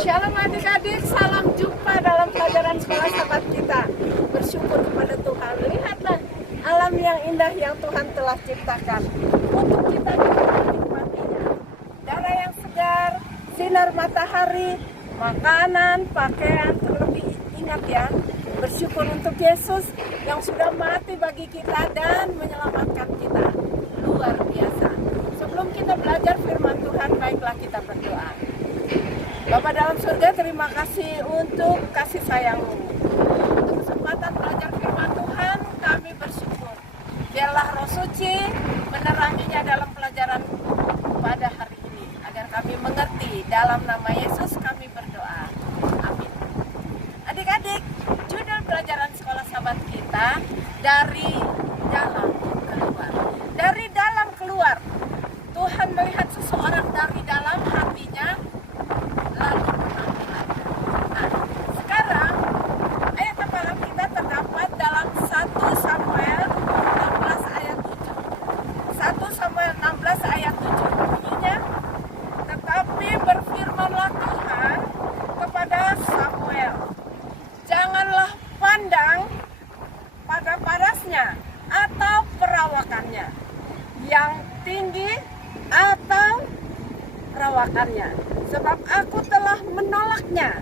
Shalom adik-adik, salam jumpa dalam pelajaran sekolah sahabat kita. Bersyukur kepada Tuhan. Lihatlah alam yang indah yang Tuhan telah ciptakan untuk kita menikmatinya. Udara yang segar, sinar matahari, makanan, pakaian. Terlebih ingat ya, bersyukur untuk Yesus yang sudah mati bagi kita dan menyelamatkan kita. Luar biasa. Sebelum kita belajar firman Tuhan, baiklah kita berdoa. Bapa dalam surga, terima kasih untuk kasih sayang-Mu. Untuk kesempatan belajar firman Tuhan, kami bersyukur. Biarlah Roh Suci meneranginya dalam pelajaran pada hari ini, agar kami mengerti. Dalam nama Yesus kami berdoa. Amin. Adik-adik, judul pelajaran sekolah sahabat kita, dari dalam keluar. Dari dalam keluar. Tuhan melihat seseorang dari dalam hatinya, lalu penampilannya. Nah, sekarang ayat hafalan kita terdapat dalam 1 Samuel 16 ayat 7. 1 Samuel 16 ayat 7 bunyinya, tetapi berfirmanlah Tuhan kepada Samuel, janganlah pandang pada parasnya atau perawakannya, yang tinggi atau perawakannya, sebab aku telah menolaknya.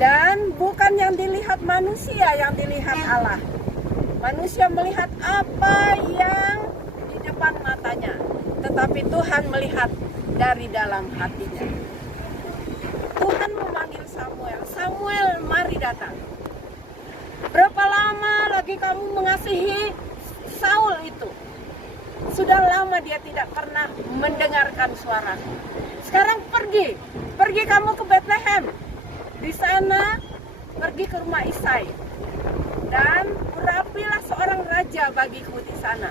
Dan bukan yang dilihat manusia, yang dilihat Allah. Manusia melihat apa yang di depan matanya, tetapi Tuhan melihat dari dalam hatinya. Tuhan memanggil Samuel, Samuel mari datang. Berapa lama lagi kamu mengasihi Saul itu? Sudah lama dia tidak pernah mendengarkan suaraku. Sekarang pergi kamu ke Bethlehem. Di sana pergi ke rumah Isai. Dan urapilah seorang raja bagiku di sana.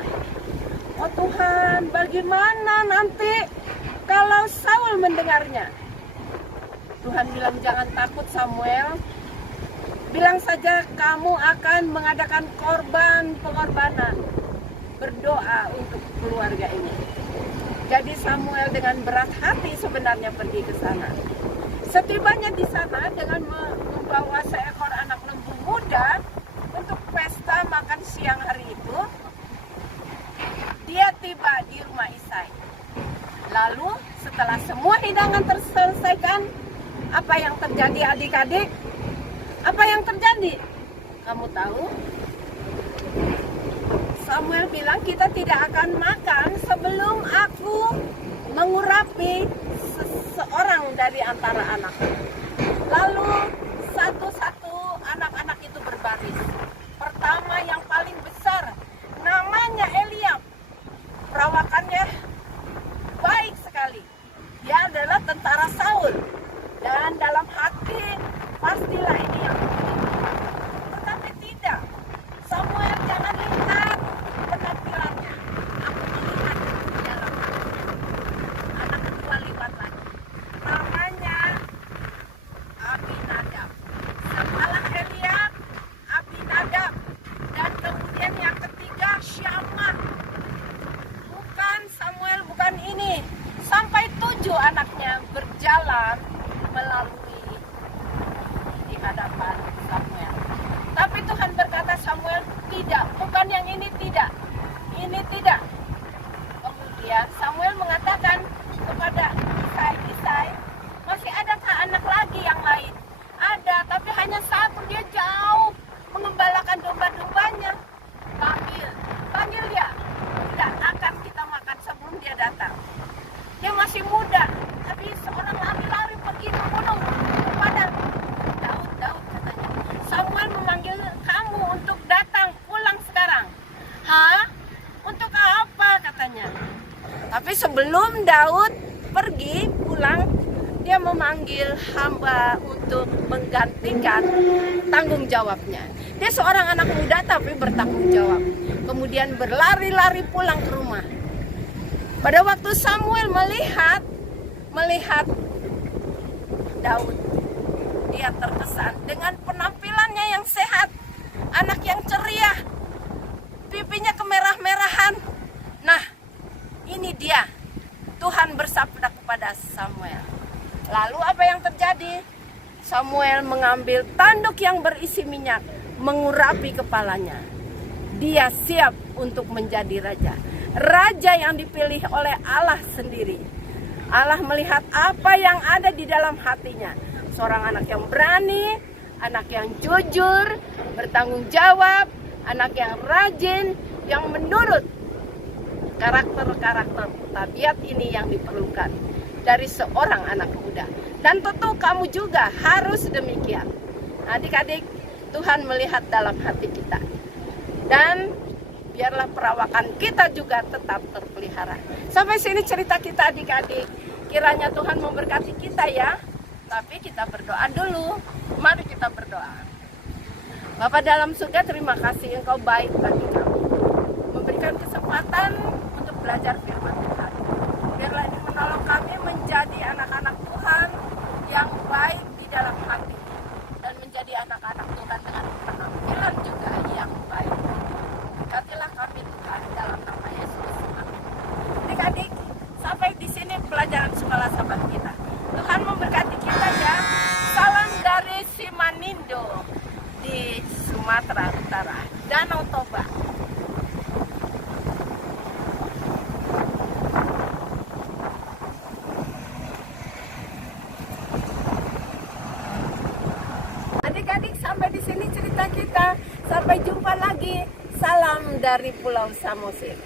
Oh Tuhan, bagaimana nanti kalau Saul mendengarnya? Tuhan bilang, jangan takut Samuel. Bilang saja kamu akan mengadakan pengorbanan. Berdoa untuk keluarga ini. Jadi Samuel dengan berat hati sebenarnya pergi ke sana. Setibanya di sana dengan membawa seekor anak lembu muda untuk pesta makan siang hari itu, dia tiba di rumah Isai. Lalu setelah semua hidangan terselesaikan, apa yang terjadi adik-adik? Apa yang terjadi? Kamu tahu? Samuel bilang, kita tidak akan makan sebelum aku mengurapi seseorang dari antara anak. Lalu satu-satu anak-anak itu berbaris. Pertama yang paling besar, namanya Eliab. Perawakannya baik sekali. Dia adalah tentara Saul. Dan dalam hati, pastilah ini yang dipilih. Tetapi tidak. Samuel jangan lihat penampilannya. Aku melihat dalam hati. Anak kedua lipat lagi. Namanya Abinadab. Setelah Eliab, Abinadab. Dan kemudian yang ketiga Syamah. Bukan Samuel, bukan ini. Sampai 7 anaknya berjalan melalui di hadapan Samuel. Tapi Tuhan berkata, Samuel, tidak, bukan yang ini tidak. Ini tidak. Kemudian Samuel mengatakan kepada Isai, masih adakah anak lagi yang lain? Ada, tapi hanya satu, dia jauh mengembalakan domba-dombanya. Panggil dia. Tidak akan kita makan sebelum dia datang. Dia masih muda, tapi seorang lari-lari pergi membunuh kepada Daud katanya. Samuel memanggil kamu untuk datang pulang sekarang. Hah? Untuk apa katanya? Tapi sebelum Daud pergi pulang, dia memanggil hamba untuk menggantikan tanggung jawabnya. Dia seorang anak muda tapi bertanggung jawab. Kemudian berlari-lari pulang ke rumah. Pada waktu Samuel melihat Daud, dia terkesan dengan penampilannya yang sehat, anak yang ceria, pipinya kemerah-merahan. Nah, ini dia. Tuhan bersabda kepada Samuel, Lalu apa yang terjadi? Samuel mengambil tanduk yang berisi minyak, mengurapi kepalanya. Dia siap untuk menjadi raja. Raja yang dipilih oleh Allah sendiri. Allah melihat apa yang ada di dalam hatinya. Seorang anak yang berani, anak yang jujur, bertanggung jawab, anak yang rajin, yang menurut karakter-karakter tabiat ini yang diperlukan dari seorang anak muda. Dan tentu kamu juga harus demikian. Adik-adik, Tuhan melihat dalam hati kita. Dan biarlah perawakan kita juga tetap terpelihara. Sampai sini cerita kita adik-adik. Kiranya Tuhan memberkati kita ya. Tapi kita berdoa dulu. Mari kita berdoa. Bapa dalam surga, terima kasih Engkau baik bagi kami. Memberikan kesempatan untuk belajar firman Tuhan. Biarlah ini menolong kami menjadi anak-anak Tuhan yang baik di dalam hati. Dan menjadi anak-anak Tuhan dengan penampilan juga yang baik. Berkatilah kami Tuhan dalam nama Yesus. Amin. Adik-adik, sampai di sini pelajaran sekolah sahabat kita. Tuhan memberkati kita ya. Salam dari Simanindo di Sumatera Utara, Danau Toba. Adik-adik, sampai di sini cerita kita. Sampai jumpa lagi. Salam dari Pulau Samosir.